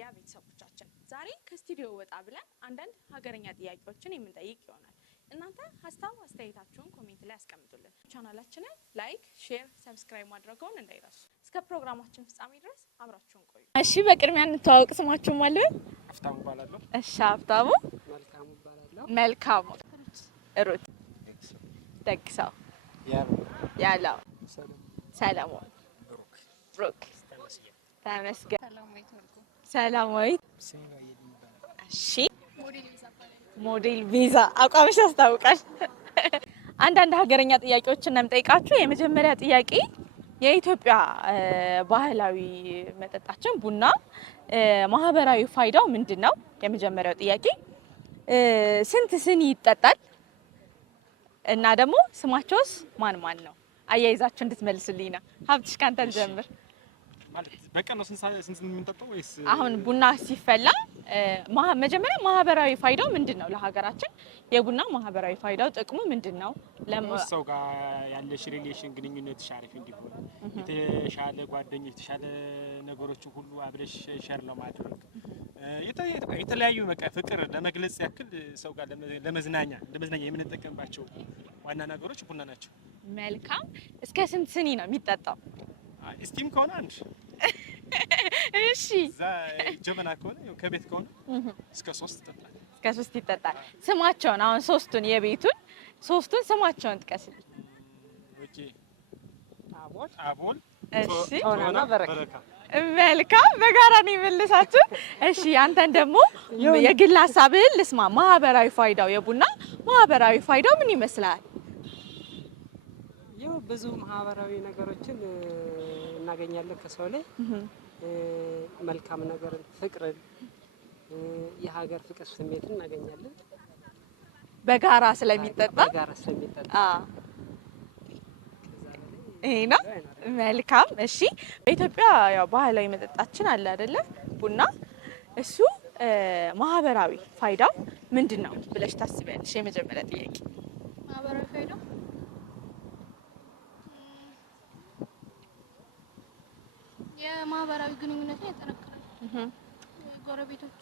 ሚዲያ ቤተሰቦቻችን ዛሬ ከስቱዲዮ ወጣ ብለን አንዳንድ ሀገረኛ ጥያቄዎችን የምንጠይቅ ይሆናል። እናንተ ሀሳብ አስተያየታችሁን ኮሜንት ላይ አስቀምጡልን። ቻናላችንን ላይክ፣ ሼር፣ ሰብስክራይብ ማድረግዎን እንዳይረሱ። እስከ ፕሮግራማችን ፍጻሜ ድረስ አብራችሁን ቆዩ። እሺ፣ በቅድሚያ እንተዋወቅ። ስማችሁ ማለት? ሀብታሙ እባላለሁ። እሺ፣ ሀብታሙ። መልካሙ እባላለሁ። መልካሙ። ሩት። ደግሰው። ያለው። ሰለሞን። ብሩክ። ተመስገን። ሰላማዊት። እሺ፣ ሞዴል ቪዛ አቋምሽ ያስታውቃል። አንዳንድ ሀገረኛ ጥያቄዎችን ነው የምጠይቃችሁ። የመጀመሪያ ጥያቄ የኢትዮጵያ ባህላዊ መጠጣችን ቡና ማህበራዊ ፋይዳው ምንድነው? የመጀመሪያው ጥያቄ። ስንት ስኒ ይጠጣል? እና ደግሞ ስማቸውስ ማን ማን ነው? አያይዛችሁ እንድትመልሱልኝ ነው። ሀብትሽ ካንተ ልጀምር። ማለት በቀን ነው ስንት የምንጠጣው ወይስ? አሁን ቡና ሲፈላ መጀመሪያ ማህበራዊ ፋይዳው ምንድነው? ለሀገራችን የቡና ማህበራዊ ፋይዳው ጥቅሙ ምንድነው? ሰው ጋር ያለሽ ሪሌሽን ግንኙነት ሻሪፍ እንዲሆን የተሻለ ጓደኞች የተሻለ ነገሮችን ሁሉ አብረሽ ሼር ለማድረግ የተለያዩ በቃ ፍቅር ለመግለጽ ያክል ሰው ጋር ለመዝናኛ የምንጠቀምባቸው ዋና ነገሮች ቡና ናቸው። መልካም። እስከ ስንት ስኒ ነው የሚጠጣው? ስቲም ከሆነ አንድ። እሺ። ጀበና ከሆነ ከቤት ከሆነ እስከ 3 ይጠጣል። እስከ 3 ይጠጣል። ስማቸውን አሁን ሶስቱን የቤቱን ሶስቱን ስማቸውን ጥቀስልኝ። ኦኬ። አቦል። እሺ። ቶና በረካ። መልካም። በጋራ ነው የመለሳችሁ። እሺ፣ አንተን ደግሞ የግል ሀሳብህን ልስማ። ማህበራዊ ፋይዳው የቡና ማህበራዊ ፋይዳው ምን ይመስላል? ያው ብዙ ማህበራዊ ነገሮችን እናገኛለን ከሰው ላይ መልካም ነገርን፣ ፍቅርን፣ የሀገር ፍቅር ስሜትን እናገኛለን በጋራ ስለሚጠጣ። ይሄ ነው። መልካም። እሺ፣ በኢትዮጵያ ያው ባህላዊ መጠጣችን አለ አይደለ? ቡና። እሱ ማህበራዊ ፋይዳው ምንድነው ብለሽ ታስቢያለሽ? የመጀመሪያ ጥያቄ። ማህበራዊ ፋይዳው የማህበራዊ ግንኙነትን ያጠናክራል። ጎረቤቶች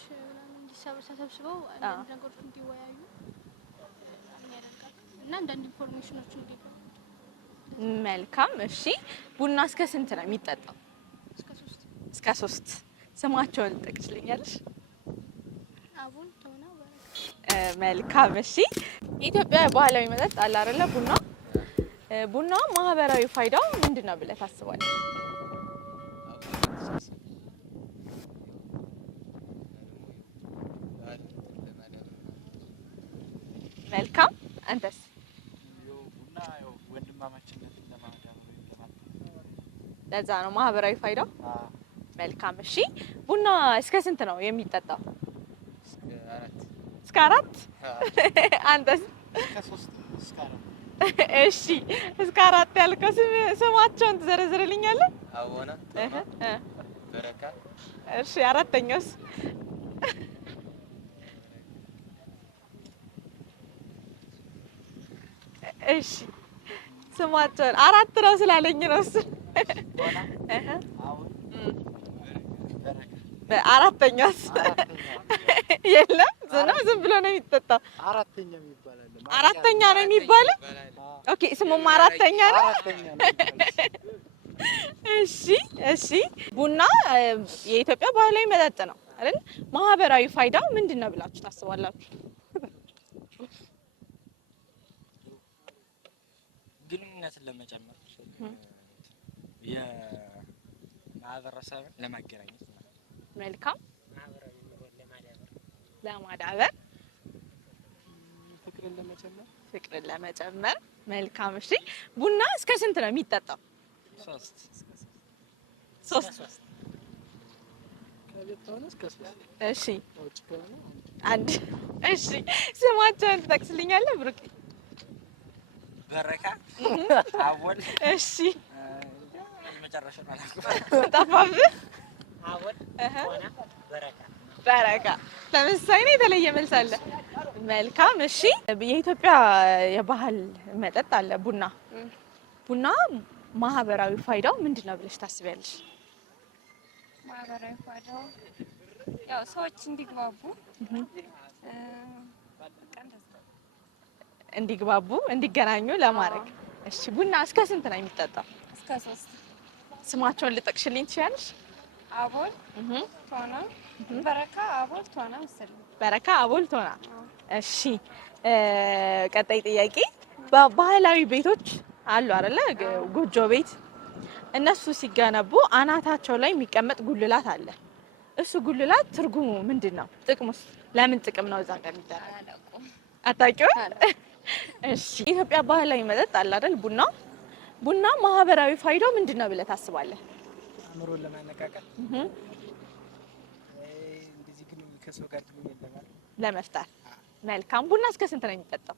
ተሰብስበው አንዳንድ ነገሮች እንዲወያዩ ያደርጋል እና አንዳንድ ኢንፎርሜሽኖች እንዲገኙ። መልካም። እሺ፣ ቡና እስከ ስንት ነው የሚጠጣው? እስከ 3። ስማቸውን ልጠቅሽልኛለሽ? አቦል፣ ቶና፣ በረካ። መልካም። እሺ፣ የኢትዮጵያ ባህላዊ መጠጥ አለ አይደለ? ቡና። ቡና ማህበራዊ ፋይዳው ምንድነው ብለህ ታስባለህ? መልካም። አንተስ? ቡና ያው ወንድማማችነትን ለማዳበር ለዛ ነው ማህበራዊ ፋይዳው። መልካም። እሺ፣ ቡና እስከ ስንት ነው የሚጠጣው? እስከ 4። አንተስ? እስከ 3 እስከ 4። እሺ፣ እስከ 4 ያልከው ስማቸውን ትዘረዝርልኛለህ? አቦና፣ በረካ። እሺ፣ አራተኛውስ? እሺ፣ ስማቸውን 4 ነው ስላለኝ ነው እሱ። አራተኛውስ? የለም፣ ዝም ብሎ ነው የሚጠጣው። አራተኛ ነው የሚባለው። ኦኬ፣ ስሙም አራተኛ ነው። እሺ። ቡና የኢትዮጵያ ባህላዊ መጠጥ ነው አይደል? ማህበራዊ ፋይዳው ምንድነው ብላችሁ ታስባላችሁ? ግንኙነትን ለመጨመር የማህበረሰብን ለማገናኘት። መልካም። ለማዳበር ፍቅርን ለመጨመር። መልካም። እሺ፣ ቡና እስከ ስንት ነው የሚጠጣው? 3 ከቤት ከሆነ እስከ 3። እሺ፣ አንድ። እሺ፣ ስማቸውን ትጠቅስልኛለህ ብሩክ? በረካ፣ አቦል። እሺ፣ መጨረሻ ማለት ጠፋብህ። አቦል፣ ቶና፣ በረካ። ተመሳሳይ ነው፣ የተለየ መልስ አለ? መልካም። እሺ፣ የኢትዮጵያ የባህል መጠጥ አለ ቡና። ቡና ማህበራዊ ፋይዳው ምንድነው ብለሽ ታስቢያለሽ? ማህበራዊ ፋይዳ ያው ሰዎች እንዲግባቡ እንዲግባቡ እንዲገናኙ ለማድረግ። እሺ ቡና እስከ ስንት ነው የሚጠጣው? እስከ 3 ስማቸውን ልጠቅሽልኝ ትችያለሽ? አቦል ቶና በረካ አቦል ቶና መሰለኝ። በረካ አቦል ቶና። እሺ ቀጣይ ጥያቄ በባህላዊ ቤቶች አሉ አይደለ? ጎጆ ቤት እነሱ ሲገነቡ አናታቸው ላይ የሚቀመጥ ጉልላት አለ። እሱ ጉልላት ትርጉሙ ምንድን ነው? ጥቅሙስ? ለምን ጥቅም ነው እዛ ጋር የሚደረገው? አታውቂውም? እሺ የኢትዮጵያ ባህላዊ መጠጥ አለ አይደል? ቡና። ቡና ማህበራዊ ፋይዳው ምንድን ነው ብለህ ታስባለህ? አእምሮን ለማነቃቃት እንደዚህ ግን ከሰው ጋር ለመፍጠር። መልካም። ቡና እስከ ስንት ነው የሚጠጣው?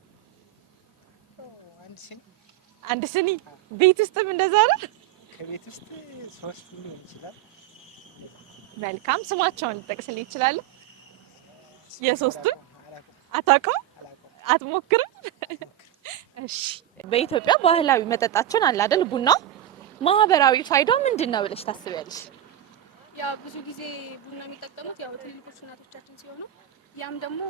አንድ ስኒ። ቤት ውስጥም እንደዛ ነው? ከቤት ውስጥ 3 ሊሆን ይችላል። መልካም። ስማቸውን ልጠቅስልኝ ይችላል? የሶስቱን አታውቀውም? አትሞክርም? እሺ በኢትዮጵያ ባህላዊ መጠጣችን አለ አይደል? ቡና ማህበራዊ ፋይዳው ምንድን ነው ብለሽ ታስቢያለሽ? ያው ብዙ ጊዜ ቡና የሚጠቀሙት ያው ትልልቆቹ እናቶቻችን ሲሆኑ ያም ደግሞ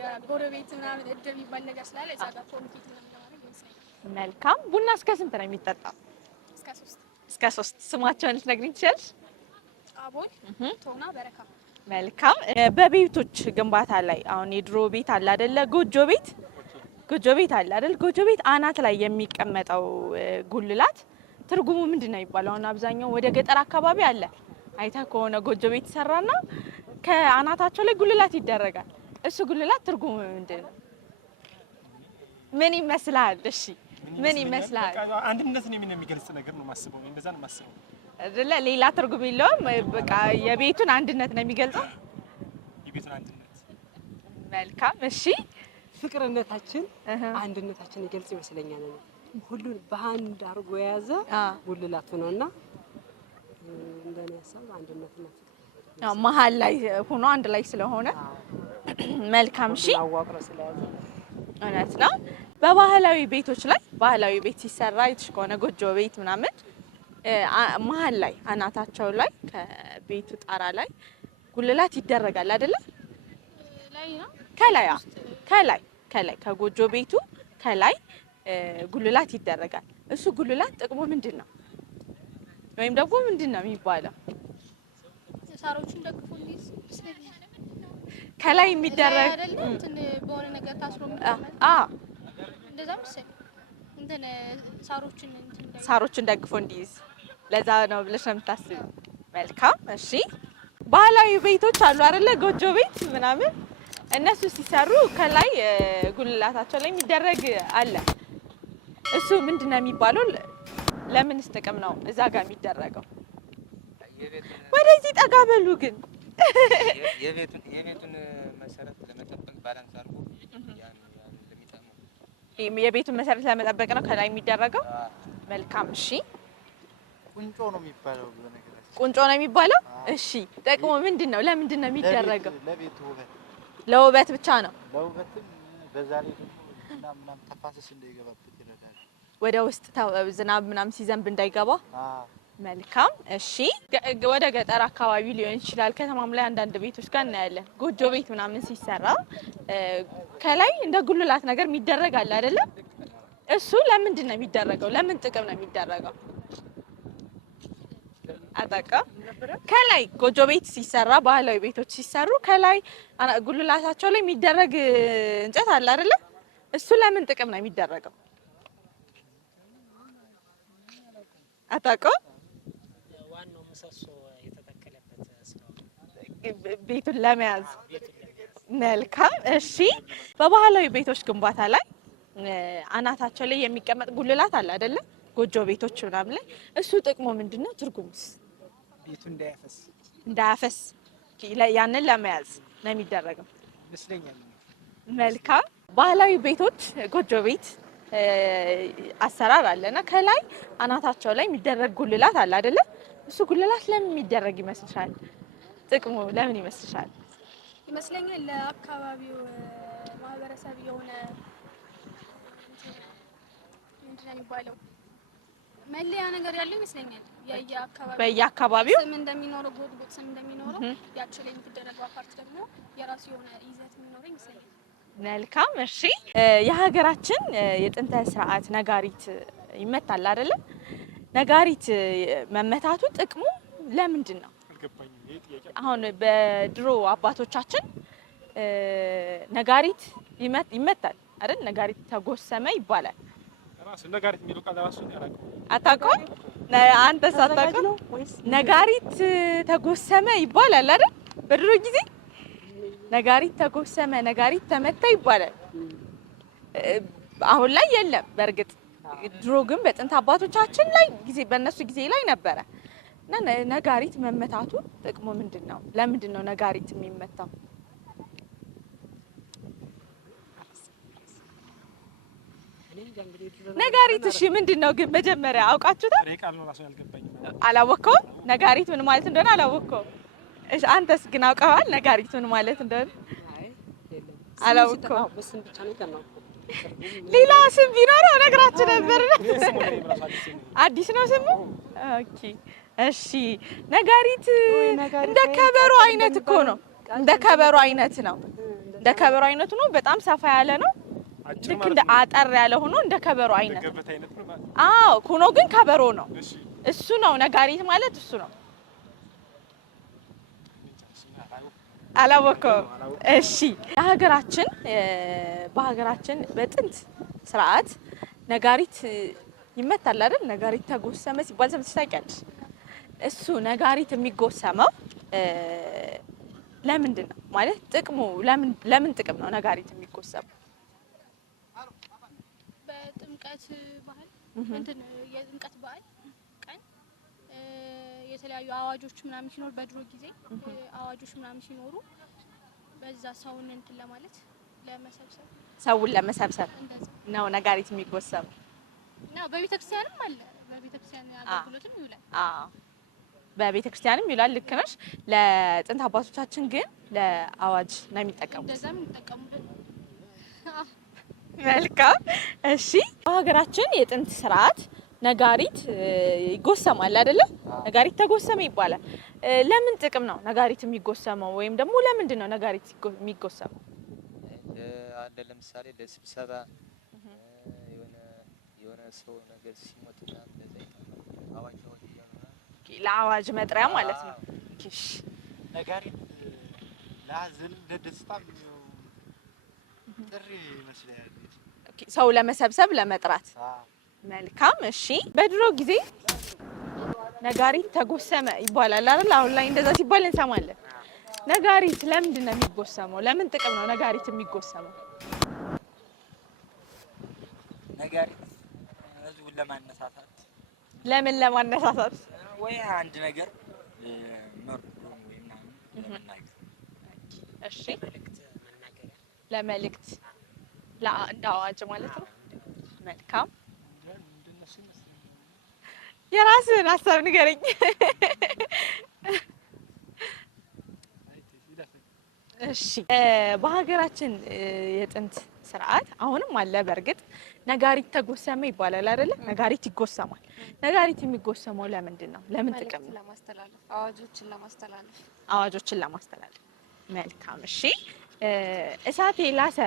የጎረቤት ምናምን እድር የሚባል ነገር ስላለ እዛ ጋር ኮሚቴት ምናምን ለማድረግ ይመስለኛል። መልካም። ቡና እስከ ስንት ነው የሚጠጣው? እስከ 3። እስከ 3። ስማቸውን ልትነግሪኝ ትችያለሽ? አቦል ቶና በረካ። መልካም። በቤቶች ግንባታ ላይ አሁን የድሮ ቤት አለ አይደለ? ጎጆ ቤት አለ አይደል? ጎጆ ቤት አናት ላይ የሚቀመጠው ጉልላት ትርጉሙ ምንድን ነው የሚባለው? አሁን አብዛኛው ወደ ገጠር አካባቢ አለ አይታ ከሆነ ጎጆ ቤት ይሰራና ከአናታቸው ላይ ጉልላት ይደረጋል። እሱ ጉልላት ትርጉሙ ምንድን ነው? ምን ይመስላል? እሺ ምን ይመስላል? አንድነትን የሚገልጽ ነገር ነው ማስበው። እንደዛ ነው ማስበው አይደለ? ሌላ ትርጉም የለውም። በቃ የቤቱን አንድነት ነው የሚገልጸው። የቤቱን አንድነት። መልካም። እሺ ፍቅርነታችን አንድነታችን ይገልጽ ይመስለኛል። ሁሉን በአንድ አድርጎ የያዘ ጉልላቱ ነውና እንደኔ ሀሳብ አንድነትና ያው መሀል ላይ ሆኖ አንድ ላይ ስለሆነ መልካም። እሺ አዋቅሮ ስለያዘ እውነት ነው። በባህላዊ ቤቶች ላይ ባህላዊ ቤት ሲሰራ አይተሽ ከሆነ ጎጆ ቤት ምናምን መሀል ላይ አናታቸው ላይ ከቤቱ ጣራ ላይ ጉልላት ይደረጋል አይደለ? ላይ ነው ከላይ ከጎጆ ቤቱ ከላይ ጉልላት ይደረጋል። እሱ ጉልላት ጥቅሙ ምንድን ነው? ወይም ደግሞ ምንድን ነው የሚባለው? ሳሮቹን ደግፎ እንዲስ ከላይ የሚደረግ አይደለም እንትን በሆነ ነገር ታስሮ እንደዛ መሰለኝ እንትን ሳሮችን ደግፎ እንዲይዝ ለዛ ነው ብለሽ ነው የምታስቢው? መልካም። እሺ ባህላዊ ቤቶች አሉ አይደለ? ጎጆ ቤት ምናምን እነሱ ሲሰሩ ከላይ ጉልላታቸው ላይ የሚደረግ አለ። እሱ ምንድን ነው የሚባለው? ለምንስ ጥቅም ነው እዛ ጋር የሚደረገው? ወደዚህ ጠጋ በሉ ግን የቤቱን መሰረት ለመጠበቅ ባላንስ አድርጎ የቤቱን መሰረት ለመጠበቅ ነው ከላይ የሚደረገው። መልካም። እሺ ቁንጮ ነው የሚባለው። ቁንጮ ነው የሚባለው። እሺ ጥቅሙ ምንድን ነው? ለምንድን ነው የሚደረገው? ለቤት ውበት። ለውበት ብቻ ነው? ለውበትም በዛ ላይ ደግሞ ምናምን ተፋሰስ እንዳይገባበት ይረዳል። ወደ ውስጥ ዝናብ ምናምን ሲዘንብ እንዳይገባ። መልካም። እሺ ወደ ገጠር አካባቢ ሊሆን ይችላል፣ ከተማም ላይ አንዳንድ ቤቶች ጋር እናያለን። ጎጆ ቤት ምናምን ሲሰራ ከላይ እንደ ጉልላት ነገር የሚደረግ አለ አይደለም? እሱ ለምንድን ነው የሚደረገው? ለምን ጥቅም ነው የሚደረገው? አጠቃ ከላይ ጎጆ ቤት ሲሰራ ባህላዊ ቤቶች ሲሰሩ ከላይ ጉልላታቸው ላይ የሚደረግ እንጨት አለ አይደለም? እሱ ለምን ጥቅም ነው የሚደረገው? አታውቀውም? ዋናው ምሰሶ የተተከለበት ስለሆነ ቤቱን ለመያዝ። መልካም። እሺ በባህላዊ ቤቶች ግንባታ ላይ አናታቸው ላይ የሚቀመጥ ጉልላት አለ አይደለም? ጎጆ ቤቶች ምናምን ላይ እሱ ጥቅሙ ምንድነው? ትርጉሙስ? ቤቱ እንዳያፈስ ያንን ለመያዝ ነው የሚደረገው ይመስለኛል። መልካም። ባህላዊ ቤቶች ጎጆ ቤት አሰራር አለና ከላይ አናታቸው ላይ የሚደረግ ጉልላት አለ አይደለ? እሱ ጉልላት ለምን የሚደረግ ይመስልሻል? ጥቅሙ ለምን ይመስልሻል? ይመስለኛል ለአካባቢው ማህበረሰብ የሆነ ምንድን ነው የሚባለው መለያ ነገር ያለው ይመስለኛል። በየአካባቢው ስም እንደሚኖረው ጎጥጎጥ ስም እንደሚኖረው ያቺ ላይ የምትደረገው ፓርት ደግሞ የራሱ የሆነ ይዘት የሚኖረው ይመስለኛል። መልካም እሺ። የሀገራችን የጥንተ ስርዓት ነጋሪት ይመታል አይደለ? ነጋሪት መመታቱ ጥቅሙ ለምንድን ነው? አሁን በድሮ አባቶቻችን ነጋሪት ይመታል አይደል? ነጋሪት ተጎሰመ ይባላል። ራስ ነጋሪት የሚለው ቃል ራሱ ያላቀው አታውቀውም? አንተስ አታውቀውም? ነጋሪት ተጎሰመ ይባላል አይደል? በድሮ ጊዜ ነጋሪት ተጎሰመ፣ ነጋሪት ተመታ ይባላል። አሁን ላይ የለም በእርግጥ ድሮ ግን በጥንት አባቶቻችን ላይ ጊዜ በእነሱ ጊዜ ላይ ነበረ። እና ነጋሪት መመታቱ ጥቅሙ ምንድን ነው? ለምንድን ነው ነጋሪት የሚመታው? ነጋሪት እሺ ምንድን ነው ግን መጀመሪያ አውቃችሁታል? ቃል ነው ራሱ ያልገባኝ። አላወቀውም? ነጋሪት ምን ማለት እንደሆነ አላወቀውም። እሺ አንተስ ግን አውቀዋል ነጋሪት ምን ማለት እንደሆነ? አላወቀውም። ሌላ ስም ቢኖረው እነግራችሁ ነበር። አዲስ ነው ስሙ? ኦኬ እሺ። ነጋሪት እንደ ከበሮ አይነት እኮ ነው። እንደ ከበሮ አይነት ነው። እንደ ከበሮ አይነቱ ነው። በጣም ሰፋ ያለ ነው። ልክ እንደ አጠር ያለ ሆኖ እንደ ከበሮ አይነት ነው። አዎ ሆኖ ግን ከበሮ ነው። እሱ ነው ነጋሪት ማለት እሱ ነው። አላወቀውም። እሺ በሀገራችን በጥንት ስርዓት ነጋሪት ይመታል አይደል? ነጋሪት ተጎሰመ ሲባል ሰምተሽ ታውቂያለሽ? እሱ ነጋሪት የሚጎሰመው ለምንድን ነው ማለት ጥቅሙ ለምን ጥቅም ነው ነጋሪት የሚጎሰመው? በጥምቀት ባህል እንትን የጥምቀት በዓል ቀን የተለያዩ አዋጆች ምናምን ሲኖር በድሮ ጊዜ አዋጆች ምናምን ሲኖሩ በዛ ሰውን እንትን ለማለት ለመሰብሰብ ሰውን ለመሰብሰብ ነው ነጋሪት የሚጎሰመው። እና በቤተክርስቲያንም አለ። በቤተክርስቲያን አገልግሎትም ይውላል። አዎ በቤተክርስቲያንም ይውላል። ልክ ነሽ። ለጥንት አባቶቻችን ግን ለአዋጅ ነው የሚጠቀሙት። እንደዛም ይጠቀሙበት። መልካም እሺ። በሀገራችን የጥንት ስርዓት ነጋሪት ይጎሰማል አይደለ? ነጋሪት ተጎሰመ ይባላል። ለምን ጥቅም ነው ነጋሪት የሚጎሰመው? ወይም ደግሞ ለምንድን ነው ነጋሪት የሚጎሰመው? አለ ለምሳሌ ለስብሰባ የሆነ ሰው ነገር ሲሞት አዋጅ ለአዋጅ መጥሪያ ማለት ነው። እሺ ነጋሪት ለሀዘን ለደስታም ጥሪ ይመስላል። ሰው ለመሰብሰብ ለመጥራት። መልካም እሺ። በድሮ ጊዜ ነጋሪት ተጎሰመ ይባላል አይደል? አሁን ላይ እንደዛ ሲባል እንሰማለን። ነጋሪት ለምንድን ነው የሚጎሰመው? ለምን ጥቅም ነው ነጋሪት የሚጎሰመው? ነጋሪት ህዝቡን ለማነሳሳት። ለምን ለማነሳሳት? ወይ አንድ ነገር መርዶ ወይ ምናምን ለመናገር። እሺ ለመልእክት እንደ አዋጅ ማለት ነው። መልካም የራስህን ሀሳብ ንገረኝ። እሺ በሀገራችን የጥንት ስርዓት አሁንም አለ። በእርግጥ ነጋሪት ተጎሰመ ይባላል አይደለ? ነጋሪት ይጎሰማል። ነጋሪት የሚጎሰመው ለምንድን ነው? ለምን ጥቅም ነው? ለማስተላለፍ፣ አዋጆችን ለማስተላለፍ። አዋጆችን ለማስተላለፍ። መልካም እሺ። እሳት የላሰ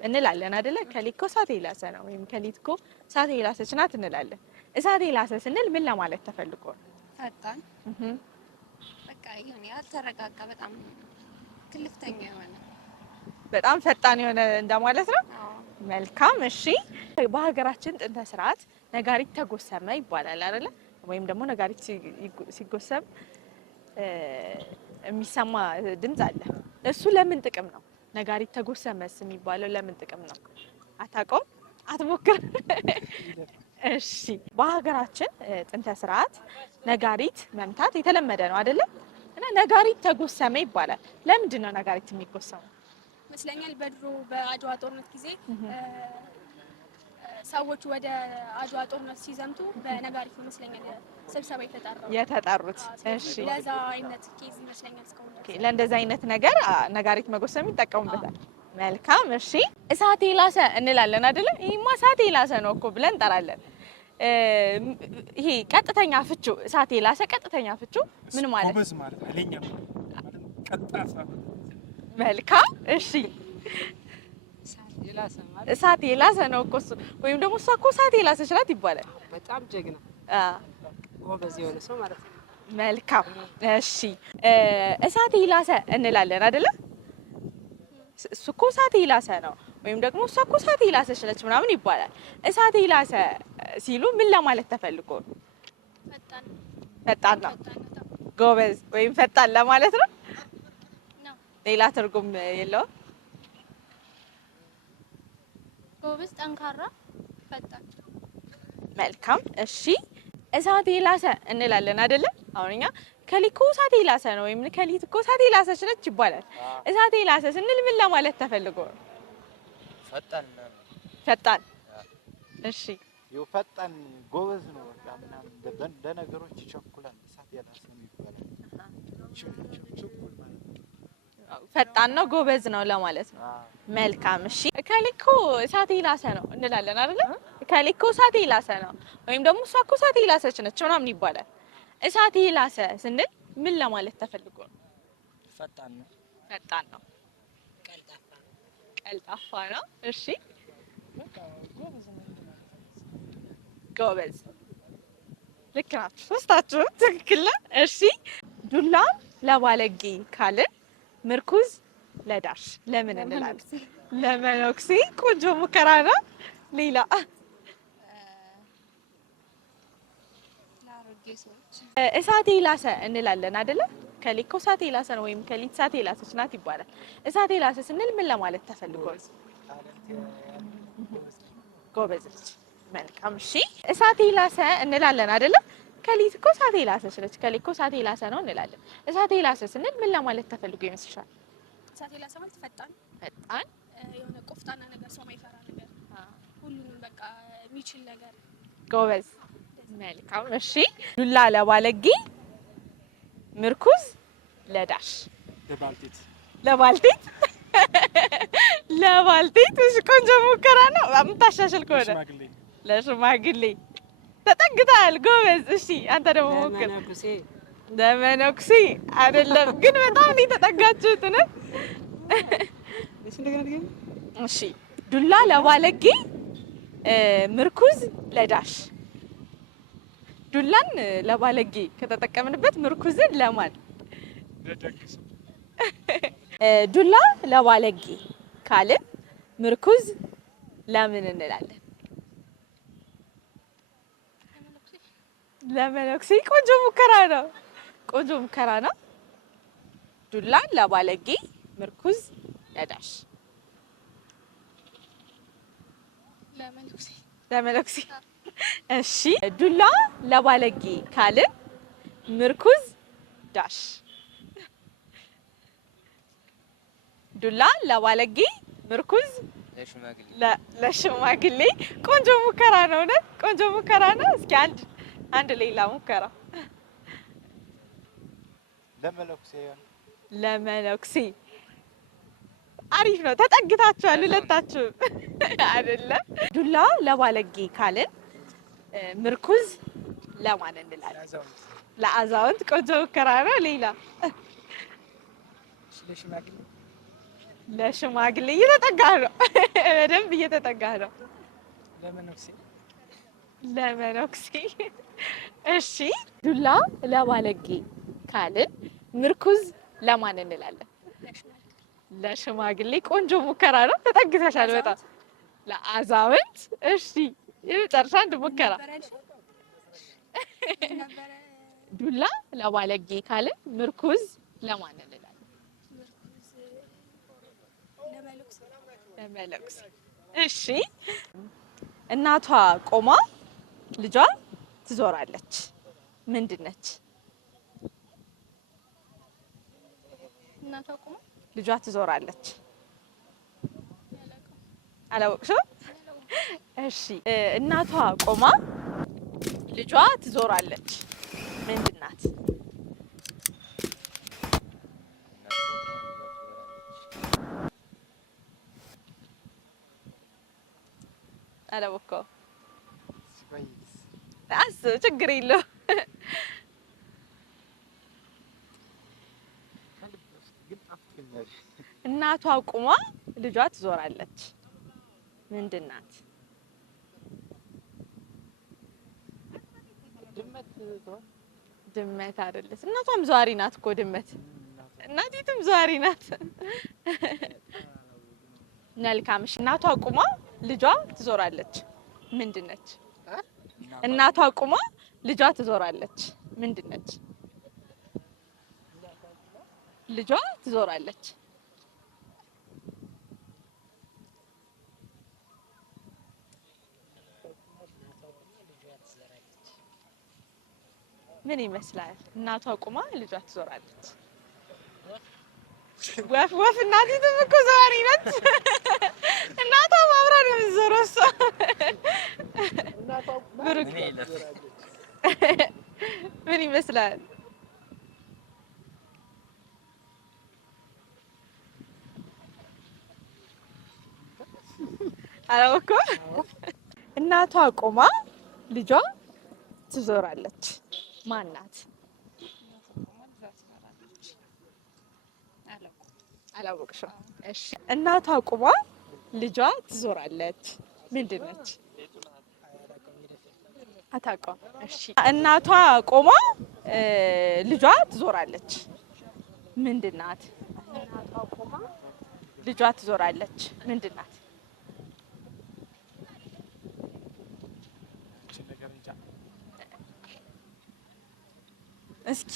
እንላለን አይደለ? ከሊት እኮ እሳት የላሰ ነው ወይም ከሊት እኮ እሳት የላሰች ናት እንላለን። እሳት የላሰ ስንል ምን ለማለት ተፈልጎ ነው? ፈጣን በቃ ይሁን ያልተረጋጋ በጣም ክልፍተኛ የሆነ በጣም ፈጣን የሆነ እንደማለት ነው። መልካም እሺ። በሀገራችን ጥንተ ስርዓት ነጋሪት ተጎሰመ ይባላል አይደለ? ወይም ደግሞ ነጋሪት ሲጎሰም የሚሰማ ድምፅ አለ። እሱ ለምን ጥቅም ነው? ነጋሪት ተጎሰመስ የሚባለው ለምን ጥቅም ነው? አታውቀውም? አትሞክር። እሺ በሀገራችን ጥንተ ስርዓት ነጋሪት መምታት የተለመደ ነው አይደለ? እና ነጋሪት ተጎሰመ ይባላል። ለምንድን ነው ነጋሪት የሚጎሰመው? ይመስለኛል በድሮ በአድዋ ጦርነት ጊዜ ሰዎች ወደ አድዋ ጦርነት ሲዘምቱ በነጋሪት ይመስለኛል ስብሰባ የተጠሩት። እሺ ለዛ አይነት ኬዝ ይመስለኛል እስካሁን። ኦኬ ለእንደዛ አይነት ነገር ነጋሪት መጎሰም ይጠቀሙበታል። መልካም እሺ። እሳት የላሰ እንላለን አይደለ? ይሄማ እሳት የላሰ ነው እኮ ብለን እንጠራለን። ይሄ ቀጥተኛ ፍቹ እሳት የላሰ ቀጥተኛ ፍቹ ምን ማለት? ጎበዝ ማለት ኃይለኛ ማለት ቀጣፋ። መልካም እሺ። የላሰ ማለት እሳት የላሰ ነው እኮ እሱ። ወይም ደግሞ እሷ እኮ እሳት የላሰች ናት ይባላል። በጣም ጀግና ጎበዝ የሆነ ሰው ማለት ነው። መልካም እሺ። እሳት የላሰ እንላለን አይደለ? እሱ እኮ እሳት የላሰ ነው ወይም ደግሞ እሷ እኮ እሳት የላሰች ነች ምናምን ይባላል። እሳት የላሰ ሲሉ ምን ለማለት ተፈልጎ ነው? ፈጣን ፈጣን ነው፣ ፈጣን ጎበዝ ወይም ፈጣን ለማለት ነው። ነው። ሌላ ትርጉም የለውም። ጎበዝ፣ ጠንካራ፣ ፈጣን። መልካም እሺ። እሳት የላሰ እንላለን አይደለ? አሁን እኛ ከሊኮ እሳት የላሰ ነው ወይም ከሊት እኮ እሳት የላሰች ነች ይባላል። እሳት የላሰ ስንል ምን ለማለት ተፈልጎ ነው? ፈጣን ፈጣን። እሺ ይኸው ፈጣን ጎበዝ ነው በቃ ምናምን እንደ ነገሮች ይቸኩላል። እሳት ያላሰ ነው ይባላል። ችኩል ማለት ነው። ፈጣን ነው ጎበዝ ነው ለማለት ነው። መልካም እሺ። ከሊኮ እሳት የላሰ ነው እንላለን አይደለ? ከሊኮ እሳት የላሰ ነው ወይም ደግሞ እሷ እኮ እሳት የላሰች ነች ምናምን ይባላል። እሳት የላሰ ስንል ምን ለማለት ተፈልጎ ነው? ፈጣን ነው። ፈጣን ነው፣ ቀልጣፋ ነው። እሺ ጎበዝ። ልክ ናችሁ ሶስታችሁም ትክክል ነው። እሺ ዱላ ለባለጌ ካልን ምርኩዝ ለዳሽ ለምን እንላለን? ለመነኩሴ። ቆንጆ ሙከራ ነው። ሌላ ለአሮጌ ሰዎች እሳት የላሰ እንላለን አይደለ? ከሊኮ እሳት የላሰ ነው ወይም ከሊት እሳት የላሰች ናት ይባላል። እሳት የላሰ ስንል ምን ለማለት ተፈልጎ ነው? ጎበዝ ልጅ። መልካም እሺ። እሳት የላሰ እንላለን አይደለ? ከሊት እኮ እሳት የላሰች ነች። ከሊኮ እሳት የላሰ ነው እንላለን። እሳት የላሰ ስንል ምን ለማለት ተፈልጎ ይመስልሻል? እሳት የላሰ ማለት ፈጣን፣ ፈጣን የሆነ ቆፍጣና ነገር፣ ሰው ማይፈራ ነገር፣ ሁሉንም በቃ የሚችል ነገር። ጎበዝ። መልካም እሺ። ዱላ ለባለጌ ምርኩዝ ለዳሽ ለባልቴት ለባልቴት ለባልቴት። እሺ ቆንጆ ሙከራ ነው። የምታሻሽል ከሆነ ሽማግሌ ለሽማግሌ ተጠግተሃል። ጎበዝ። እሺ አንተ ደግሞ ሞክር። ለመነኩሴ ለመነኩሴ አይደለም ግን በጣም ነው የተጠጋችሁት ነው። እሺ ዱላ ለባለጌ ምርኩዝ ለዳሽ። ዱላን ለባለጌ ከተጠቀምንበት ምርኩዝን ለማን? ለደግስ ዱላ ለባለጌ ካልን ምርኩዝ ለምን እንላለን? ለመነኩሴ። ቆንጆ ሙከራ ነው። ቆንጆ ሙከራ ነው። ዱላ ለባለጌ ምርኩዝ ለዳሽ። ለመነኩሴ ለመነኩሴ። እሺ ዱላ ለባለጌ ካልን ምርኩዝ ዳሽ። ዱላ ለባለጌ ምርኩዝ ለሽማግሌ ለሽማግሌ። ቆንጆ ሙከራ ነው። እውነት ቆንጆ ሙከራ ነው። እስኪ አንድ ሌላ ሙከራ። ለመነኩሴ ለመነኩሴ አሪፍ ነው። ተጠግታችኋል ሁለታችሁም አይደለም? ዱላ ለባለጌ ካልን ምርኩዝ ለማን እንላለን? ለአዛውንት። ቆንጆ ሙከራ ነው። ሌላ ለሽማግሌ ለሽማግሌ እየተጠጋህ ነው። በደንብ እየተጠጋህ ነው። ለመነኩሴ ለመነኩሴ። እሺ ዱላ ለባለጌ ካልን ምርኩዝ ለማን እንላለን? ለሽማግሌ። ቆንጆ ሙከራ ነው። ተጠግተሻል በጣም። ለአዛውንት። እሺ የመጨረሻ አንድ ሙከራ። ዱላ ለባለጌ ካልን ምርኩዝ ለማን እንላለን? ለመነኩሴ። እሺ እናቷ ቆማ ልጇ ትዞራለች። ምንድን ነች? እናቷ ቆማ ልጇ ትዞራለች። አላወቅሽም? እሺ እናቷ ቆማ ልጇ ትዞራለች። ምንድን ናት? አላወቅከውም? አስብ፣ ችግር የለው። ግን ጠፍቶኛል። እናቷ ቁማ ልጇ ትዞራለች። ምንድን ናት? ድመት ትሆን? ድመት አይደለች። እናቷም ዘዋሪ ናት እኮ ድመት። እናቲቱም ዘዋሪ ናት። መልካም። እሺ፣ እናቷ ቁማ ልጇ ትዞራለች። ምንድን ነች? እናቷ ቁማ ልጇ ትዞራለች። ምንድን ነች? ልጇ ትዞራለች። ምን ይመስላል? እናቷ ቁማ ልጇ ትዞራለች። ወፍ እናቲቱም እኮ ዘዋሪ ናት። እናቷ አብራ ነው የምትዞረው እሷ። ብሩክ ምን ይመስላል? አላወኩም። እናቷ ቁማ ልጇ ትዞራለች። ማን ናት? አላወቅሽም? እሺ። እናቷ ቁማ ልጇ ትዞራለች። ምንድን ነች? አታውቀውም? እሺ። እናቷ ቆማ ልጇ ትዞራለች። ምንድን ናት? እናቷ ቆማ ልጇ ትዞራለች። ምንድን ናት? እስኪ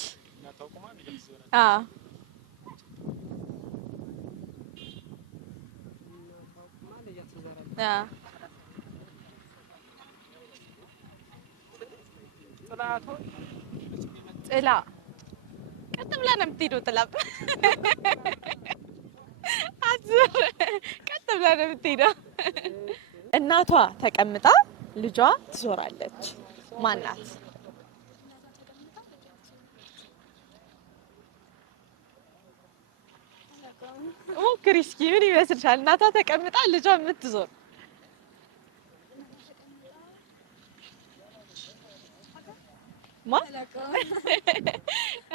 ጥላ ቀጥ ብላ ነው የምትሄደው። ጥላ ቀጥ ብላ ነው የምትሄደው። እናቷ ተቀምጣ ልጇ ትዞራለች። ማን ናት? ሞክሪ እስኪ። ምን ይመስልሻል? እናቷ ተቀምጣ ልጇ የምትዞር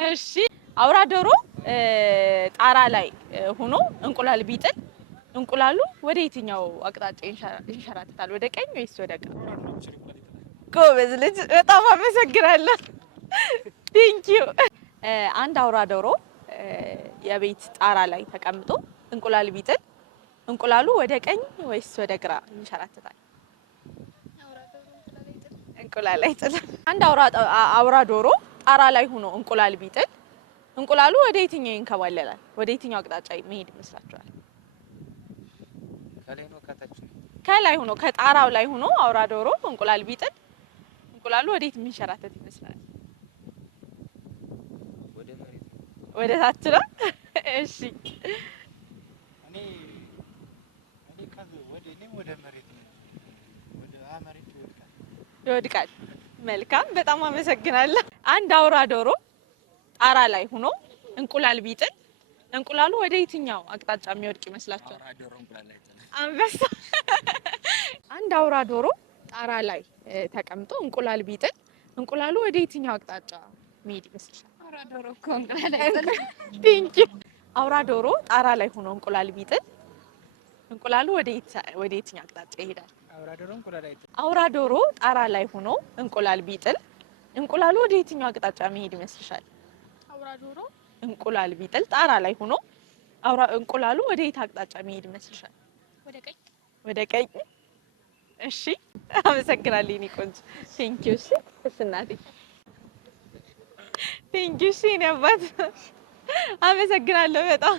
እሺ። አውራ ዶሮ ጣራ ላይ ሆኖ እንቁላል ቢጥል እንቁላሉ ወደ የትኛው አቅጣጫ ይንሸራተታል? ወደ ቀኝ ወይስ ወደ ግራ? ጎበዝ ልጅ፣ በጣም አመሰግናለሁ። ቴንኪው። አንድ አውራ ዶሮ የቤት ጣራ ላይ ተቀምጦ እንቁላል ቢጥል እንቁላሉ ወደ ቀኝ ወይስ ወደ ግራ ይንሸራተታል? እንቁላል አይጥልም። አንድ አውራ ዶሮ ጣራ ላይ ሆኖ እንቁላል ቢጥል እንቁላሉ ወደ የትኛው ይንከባለላል? ወደ የትኛው አቅጣጫ መሄድ ይመስላችኋል? ከላይ ነው ከታች? ከላይ ሆኖ ከጣራው ላይ ሆኖ አውራ ዶሮ እንቁላል ቢጥል እንቁላሉ ወዴት የሚንሸራተት ይመስላል? ወደ መሬት። ወደ ታች ነው። እሺ፣ እኔ ወደ መሬት ነው። ወደ መሬት ይወድቃል። መልካም፣ በጣም አመሰግናለሁ። አንድ አውራ ዶሮ ጣራ ላይ ሆኖ እንቁላል ቢጥል እንቁላሉ ወደ የትኛው አቅጣጫ የሚወድቅ ይመስላችኋል? አንበሳ። አንድ አውራ ዶሮ ጣራ ላይ ተቀምጦ እንቁላል ቢጥል እንቁላሉ ወደ የትኛው አቅጣጫ መሄድ ይመስላል? አውራ ዶሮ እኮ እንቁላል አይጥልም። ቲንኪ። አውራ ዶሮ ጣራ ላይ ሆኖ እንቁላል ቢጥል እንቁላሉ ወደ የትኛው አቅጣጫ ይሄዳል? አውራ ዶሮ ጣራ ላይ ሆኖ እንቁላል ቢጥል እንቁላሉ ወደ የትኛው አቅጣጫ መሄድ ይመስልሻል? አውራ ዶሮ እንቁላል ቢጥል ጣራ ላይ ሆኖ እንቁላሉ ወደ የት አቅጣጫ መሄድ ይመስልሻል? ወደ ቀኝ። ወደ ቀኝ። እሺ፣ አመሰግናለሁ የኔ ቆንጆ። ቴንኪው። እሺ፣ እናቴ ቴንኪው። እሺ፣ የኔ አባት አመሰግናለሁ በጣም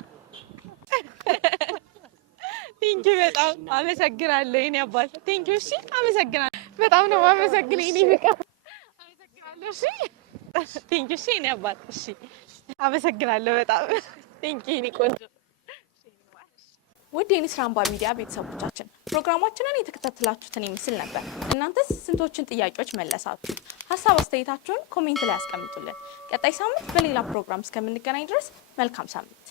ቴንኪው። በጣም አመሰግናለሁ የኔ አባት። ቴንኪው። እሺ፣ አመሰግናለሁ በጣም ነው የማመሰግነው የኔ ፍቅር። አመሰግናለሁ። እሺ፣ ቴንኪው። እሺ፣ የኔ አባት። እሺ፣ አመሰግናለሁ በጣም ቴንኪው የኔ ቆንጆ። ውድ የንስር አምባ ሚዲያ ቤተሰቦቻችን ፕሮግራማችንን የተከታተላችሁትን ይመስል ነበር። እናንተስ ስንቶችን ጥያቄዎች መለሳችሁ? ሀሳብ አስተያየታችሁን ኮሜንት ላይ ያስቀምጡልን። ቀጣይ ሳምንት በሌላ ፕሮግራም እስከምንገናኝ ድረስ መልካም ሳምንት።